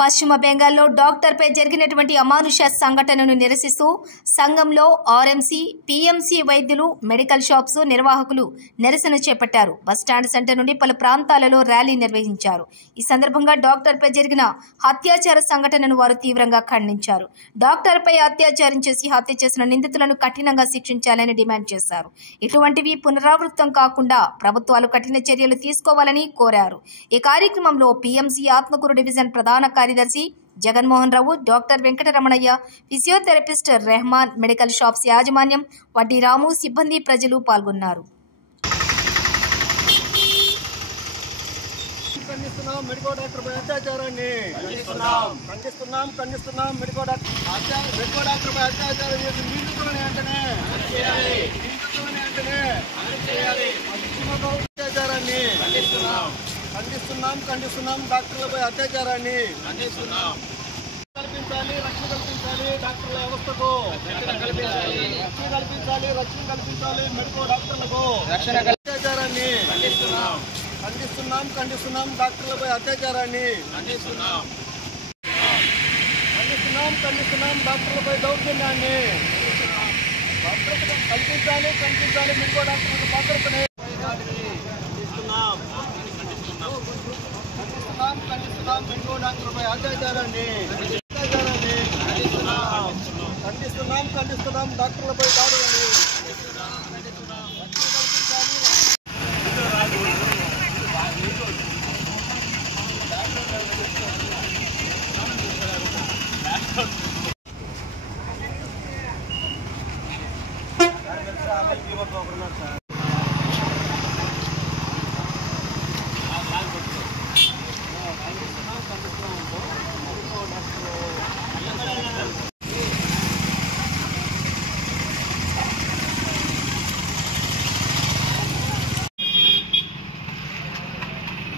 పశ్చిమ బెంగాల్లో డాక్టర్పై జరిగినటువంటి అమానుష సంఘటనను నిరసిస్తూ సంఘంలో ఆర్ఎంసీ, పీఎంసీ వైద్యులు, మెడికల్ షాప్స్ నిర్వాహకులు నిరసన చేపట్టారు. బస్టాండ్ సెంటర్ నుండి పలు ప్రాంతాలలో ర్యాలీ నిర్వహించారు. ఈ సందర్భంగా డాక్టర్పై జరిగిన అత్యాచార సంఘటనను వారు తీవ్రంగా ఖండించారు. డాక్టర్పై అత్యాచారం చేసి హత్య చేసిన నిందితులను కఠినంగా శిక్షించాలని డిమాండ్ చేశారు. ఇటువంటివి పునరావృతం కాకుండా ప్రభుత్వాలు కఠిన చర్యలు తీసుకోవాలని కోరారు. ఈ కార్యక్రమంలో పీఎంసీ ఆత్మకూరు డివిజన్ ప్రధాన కార్యదర్శి Jaganmohan Rao, doctor Venkataramanaiah, physiotherapist Rehman, medical shops యాజమాన్యం, వడ్డీ రాము, సిబ్బంది, ప్రజలు పాల్గొన్నారు. ఖండిస్తున్నాం డాక్టర్లపై అత్యాచారాన్ని కల్పించాలి, రక్షణ కల్పించాలి, డాక్టర్ల వ్యవస్థకు రక్షణ కల్పించాలి, మెడికో డాక్టర్లకు అత్యాచారాన్ని ఖండిస్తున్నాం డాక్టర్లపై అత్యాచారాన్ని ఖండిస్తున్నాం డాక్టర్లపై దౌర్జన్యాన్ని కల్పించాలి, మెడికో డాక్టర్లకు భద్రతని ఖండిస్తున్నాం మెడికో డాక్టర్పై అత్యాచారాన్ని ఖండిస్తున్నాం డాక్టర్లపై దాడులని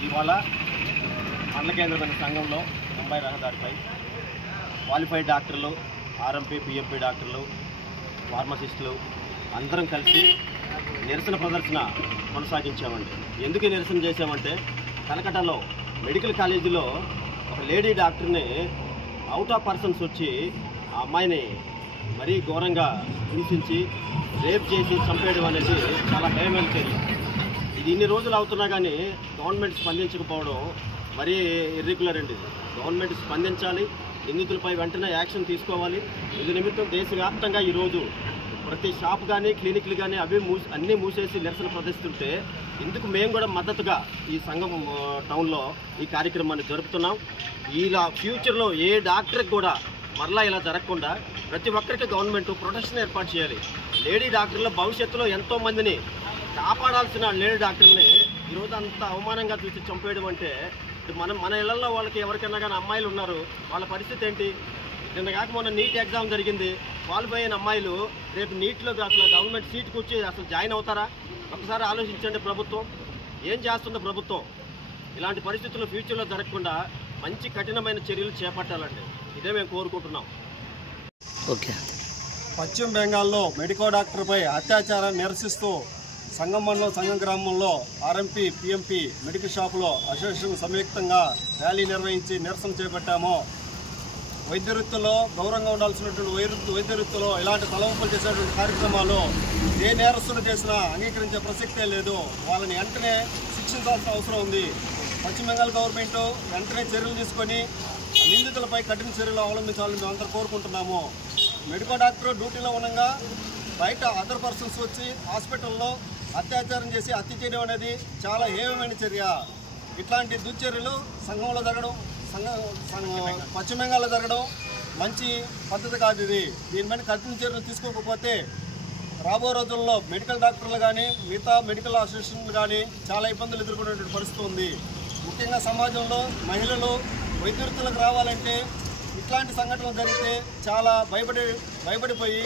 ఇవాళ మండల కేంద్రమైన సంఘంలో ముంబై రహదారిపై క్వాలిఫైడ్ డాక్టర్లు, ఆర్ఎంపీ, పిఎంపీ డాక్టర్లు, ఫార్మసిస్టులు అందరం కలిసి నిరసన ప్రదర్శన కొనసాగించామండి. ఎందుకు నిరసన చేశామంటే కలకటాలో మెడికల్ కాలేజీలో ఒక లేడీ డాక్టర్ని అవుట్ ఆఫ్ పర్సన్స్ వచ్చి ఆ అమ్మాయిని మరీ ఘోరంగా హింసించి రేప్ చేసి చంపేయడం అనేది చాలా హేయమైన చర్య. ఇది ఇన్ని రోజులు అవుతున్నా కానీ గవర్నమెంట్ స్పందించకపోవడం మరీ ఇర్రెగ్యులర్ అండి. గవర్నమెంట్ స్పందించాలి, నిందితులపై వెంటనే యాక్షన్ తీసుకోవాలి. ఇది నిమిత్తం దేశవ్యాప్తంగా ఈరోజు ప్రతి షాప్ కానీ క్లినిక్లు కానీ అన్నీ మూసేసి నిరసన ప్రదర్శిస్తుంటే ఇందుకు మేము కూడా మద్దతుగా ఈ సంఘం టౌన్లో ఈ కార్యక్రమాన్ని జరుపుతున్నాం. ఇలా ఫ్యూచర్లో ఏ డాక్టర్కి కూడా మరలా ఇలా జరగకుండా ప్రతి ఒక్కరికి గవర్నమెంట్ ప్రొటెక్షన్ ఏర్పాటు చేయాలి. లేడీ డాక్టర్ల భవిష్యత్తులో ఎంతోమందిని కాపాడాల్సిన లేడీ డాక్టర్ని ఈరోజు అంత అవమానంగా చూసి చంపేయడం అంటే మన ఇళ్లలో వాళ్ళకి ఎవరికైనా కానీ అమ్మాయిలు ఉన్నారు, వాళ్ళ పరిస్థితి ఏంటి? నిన్న కాక మొన్న నీట్ ఎగ్జామ్ జరిగింది, క్వాలిఫై అయిన అమ్మాయిలు రేపు నీట్లో అసలు గవర్నమెంట్ సీట్కి వచ్చి అసలు జాయిన్ అవుతారా? ఒకసారి ఆలోచించండి. ప్రభుత్వం ఏం చేస్తుందో ప్రభుత్వం ఇలాంటి పరిస్థితులు ఫ్యూచర్లో జరగకుండా మంచి కఠినమైన చర్యలు చేపట్టాలండి. ఇదే మేము కోరుకుంటున్నాం. ఓకే. పశ్చిమ బెంగాల్లో మెడికో డాక్టర్పై అత్యాచారాన్ని నిరసిస్తూ సంగం మండలం, సంగం గ్రామంలో ఆర్ఎంపీ, పిఎంపీ మెడికల్ షాపులో అసోసియేషన్ సంయుక్తంగా ర్యాలీ నిర్వహించి నిరసన చేపట్టాము. వైద్య వృత్తిలో గౌరవంగా ఉండాల్సినటువంటి వైద్య వృత్తిలో ఇలాంటి తలవంపులు చేసేటువంటి కార్యక్రమాలు ఏ నేరస్తులు చేసినా అంగీకరించే ప్రసక్తే లేదు. వాళ్ళని వెంటనే శిక్షించాల్సిన అవసరం ఉంది. పశ్చిమ బెంగాల్ గవర్నమెంట్ వెంటనే చర్యలు తీసుకొని నిందితులపై కఠిన చర్యలు అవలంబించాలని మేము అందరూ కోరుకుంటున్నాము. మెడికో డాక్టర్ డ్యూటీలో ఉండగా బయట అదర్ పర్సన్స్ వచ్చి హాస్పిటల్లో అత్యాచారం చేసి హత్య చేయడం అనేది చాలా హేయమైన చర్య. ఇట్లాంటి దుశ్చర్యలు సంఘంలో జరగడం, పశ్చిమ బెంగాల్లో జరగడం మంచి పద్ధతి కాదు. దీనిపైన కఠిన చర్యలు తీసుకోకపోతే రాబో రోజుల్లో మెడికల్ డాక్టర్లు కానీ మిగతా మెడికల్ అసోసియేషన్లు కానీ చాలా ఇబ్బందులు ఎదుర్కొనేటువంటి పరిస్థితి ఉంది. ముఖ్యంగా సమాజంలో మహిళలు వైద్య వృత్తులకు రావాలంటే ఇట్లాంటి సంఘటనలు జరిగితే చాలా భయపడిపోయి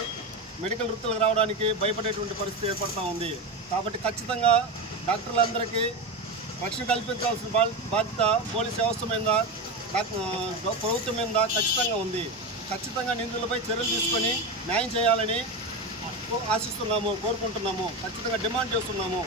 మెడికల్ వృత్తులకు రావడానికి భయపడేటువంటి పరిస్థితి ఏర్పడుతూ ఉంది. కాబట్టి ఖచ్చితంగా డాక్టర్లందరికీ రక్షణ కల్పించాల్సిన బాధ్యత పోలీస్ వ్యవస్థ మీద, ప్రభుత్వం మీద ఖచ్చితంగా ఉంది. ఖచ్చితంగా నిందితులపై చర్యలు తీసుకొని న్యాయం చేయాలని ఆశిస్తున్నాము, కోరుకుంటున్నాము, ఖచ్చితంగా డిమాండ్ చేస్తున్నాము.